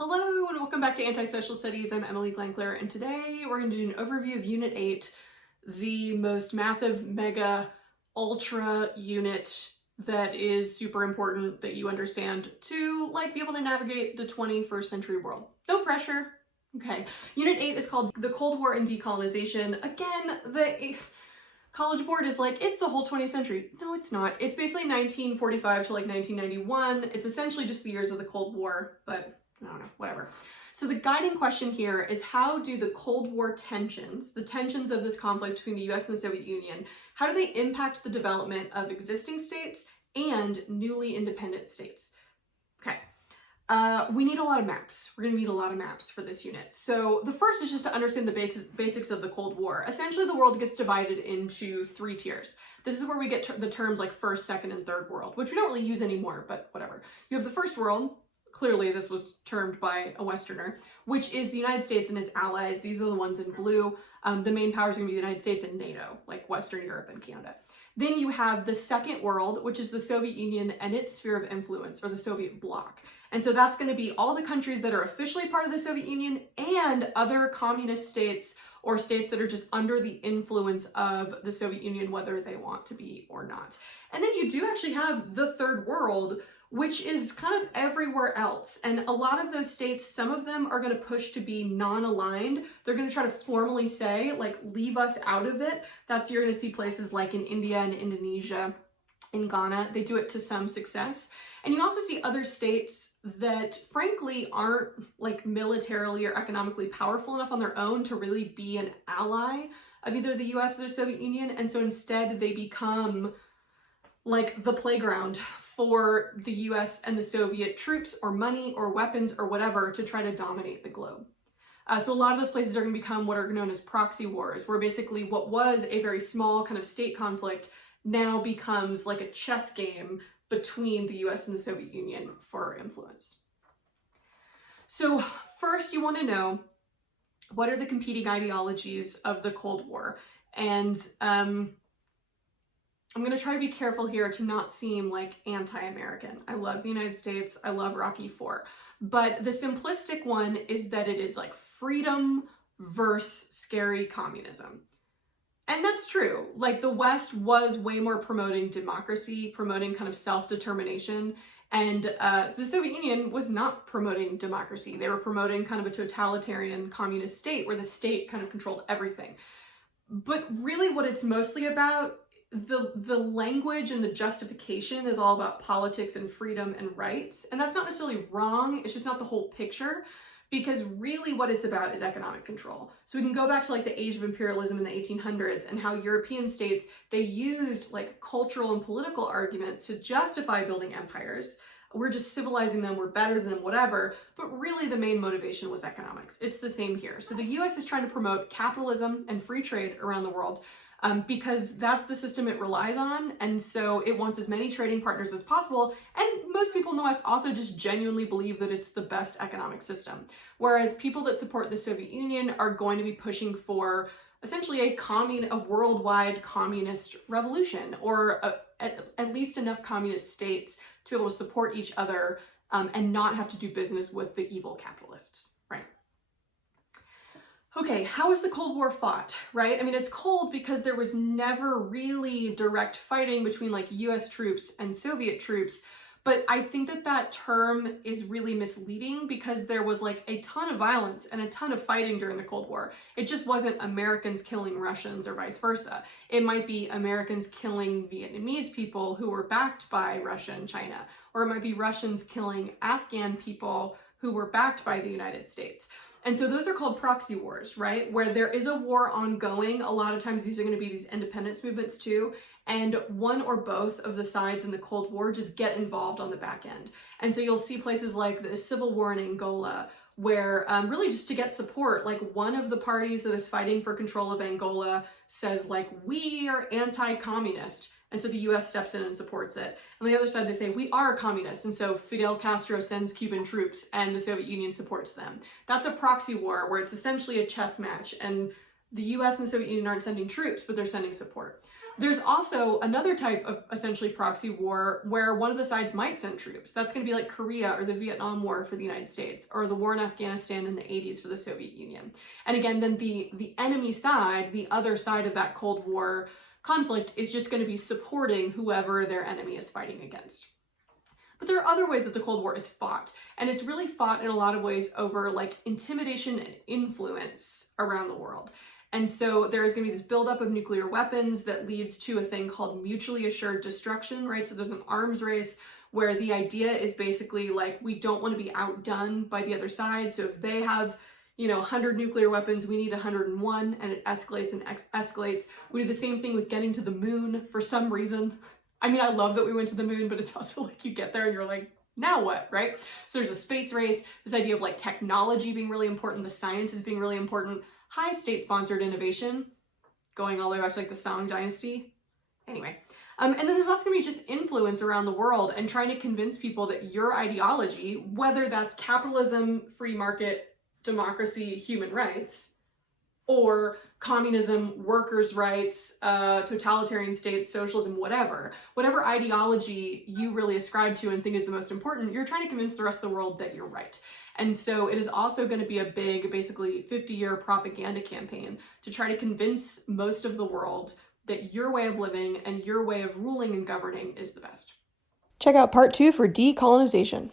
Hello and welcome back to Anti-Social Studies. I'm Emily Glankler, and today we're going to do an overview of Unit 8, the most massive, mega, ultra unit that is super important that you understand to be able to navigate the 21st century world. No pressure. Okay. Unit 8 is called the Cold War and Decolonization. Again, the College Board is like, it's the whole 20th century. No, it's not. It's basically 1945 to 1991. It's essentially just the years of the Cold War, but I don't know, whatever. So the guiding question here is, how do the Cold War tensions, the tensions of this conflict between the US and the Soviet Union, how do they impact the development of existing states and newly independent states? Okay. We need a lot of maps. We're going to need a lot of maps for this unit. So the first is just to understand the basics of the Cold War. Essentially, the world gets divided into 3 tiers. This is where we get the terms like first, second, and third world, which we don't really use anymore, but whatever. You have the first world. Clearly, this was termed by a Westerner, which is the United States and its allies. These are the ones in blue. The main powers are going to be the United States and NATO, like Western Europe and Canada. Then you have the second world, which is the Soviet Union and its sphere of influence, or the Soviet bloc. And so that's going to be all the countries that are officially part of the Soviet Union and other communist states or states that are just under the influence of the Soviet Union, whether they want to be or not. And then you do actually have the third world, which is kind of everywhere else. And a lot of those states, some of them are going to push to be non-aligned. They're going to try to formally say, leave us out of it. You're going to see places like in India and Indonesia, in Ghana. They do it to some success. And you also see other states that frankly aren't militarily or economically powerful enough on their own to really be an ally of either the US or the Soviet Union. And so instead they become the playground for the US and the Soviet troops or money or weapons or whatever to try to dominate the globe. So a lot of those places are going to become what are known as proxy wars, where basically what was a very small kind of state conflict now becomes like a chess game between the US and the Soviet Union for influence. So first you want to know, what are the competing ideologies of the Cold War? And I'm going to try to be careful here to not seem anti-American. I love the United States. I love Rocky IV. But the simplistic one is that it is freedom versus scary communism. And that's true. The West was way more promoting democracy, promoting kind of self-determination. And the Soviet Union was not promoting democracy. They were promoting kind of a totalitarian communist state where the state kind of controlled everything. But really what it's mostly about, the language and the justification is all about politics and freedom and rights. And that's not necessarily wrong. It's just not the whole picture, because really what it's about is economic control. So we can go back to the age of imperialism in the 1800s and how European states, they used cultural and political arguments to justify building empires. We're just civilizing them, we're better than them, whatever. But really the main motivation was economics. It's the same here. So the US is trying to promote capitalism and free trade around the world. Because that's the system it relies on, and so it wants as many trading partners as possible, and most people in the West also just genuinely believe that it's the best economic system. Whereas people that support the Soviet Union are going to be pushing for essentially a worldwide communist revolution, or at least enough communist states to be able to support each other and not have to do business with the evil capitalists, right? Okay, how is the Cold War fought, right? I mean, it's cold because there was never really direct fighting between US troops and Soviet troops, but I think that term is really misleading because there was a ton of violence and a ton of fighting during the Cold War. It just wasn't Americans killing Russians or vice versa. It might be Americans killing Vietnamese people who were backed by Russia and China, or it might be Russians killing Afghan people who were backed by the United States. And so those are called proxy wars, right? Where there is a war ongoing. A lot of times these are going to be these independence movements too. And one or both of the sides in the Cold War just get involved on the back end. And so you'll see places like the civil war in Angola, where really just to get support, one of the parties that is fighting for control of Angola says we are anti-communist. And so the US steps in and supports it. On the other side, they say, we are communists. And so Fidel Castro sends Cuban troops and the Soviet Union supports them. That's a proxy war where it's essentially a chess match. And the US and the Soviet Union aren't sending troops, but they're sending support. There's also another type of essentially proxy war where one of the sides might send troops. That's going to be like Korea or the Vietnam War for the United States, or the war in Afghanistan in the 80s for the Soviet Union. And again, then the enemy side, the other side of that Cold War conflict, is just going to be supporting whoever their enemy is fighting against. But there are other ways that the Cold War is fought, and it's really fought in a lot of ways over like intimidation and influence around the world. And so there's going to be this buildup of nuclear weapons that leads to a thing called mutually assured destruction, right? So there's an arms race where the idea is basically like, we don't want to be outdone by the other side. So if they have, 100 nuclear weapons, we need 101, and it escalates and escalates. We do the same thing with getting to the moon for some reason. I mean, I love that we went to the moon, but it's also like you get there and you're like, now what, right? So there's a space race, this idea of like technology being really important, the sciences being really important, high state-sponsored innovation, going all the way back to like the Song Dynasty. Anyway, and then there's also going to be just influence around the world and trying to convince people that your ideology, whether that's capitalism, free market, democracy, human rights, or communism, workers' rights, totalitarian states, socialism, whatever ideology you really ascribe to and think is the most important, you're trying to convince the rest of the world that you're right. And so it is also going to be a big, basically 50-year propaganda campaign to try to convince most of the world that your way of living and your way of ruling and governing is the best. Check out part 2 for decolonization.